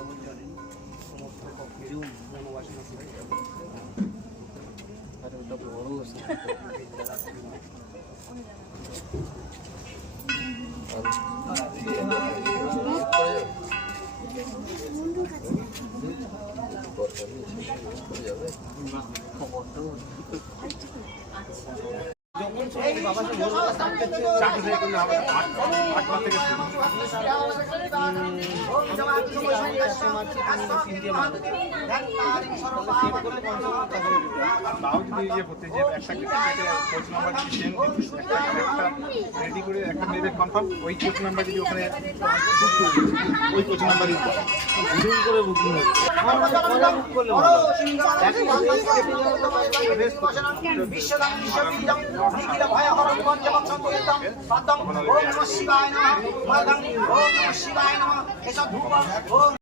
কেবল জানেন সমস্ত পক্ষেরই মনোবাসনা ছিল আর ওটা বড় রেডি করে একটা মেয়েদের কনফার্ম ওই কোচ নাম্বার যদি ওখানে ওই কোচ নাম্বারই করে বুকিং শিবায় নমঃ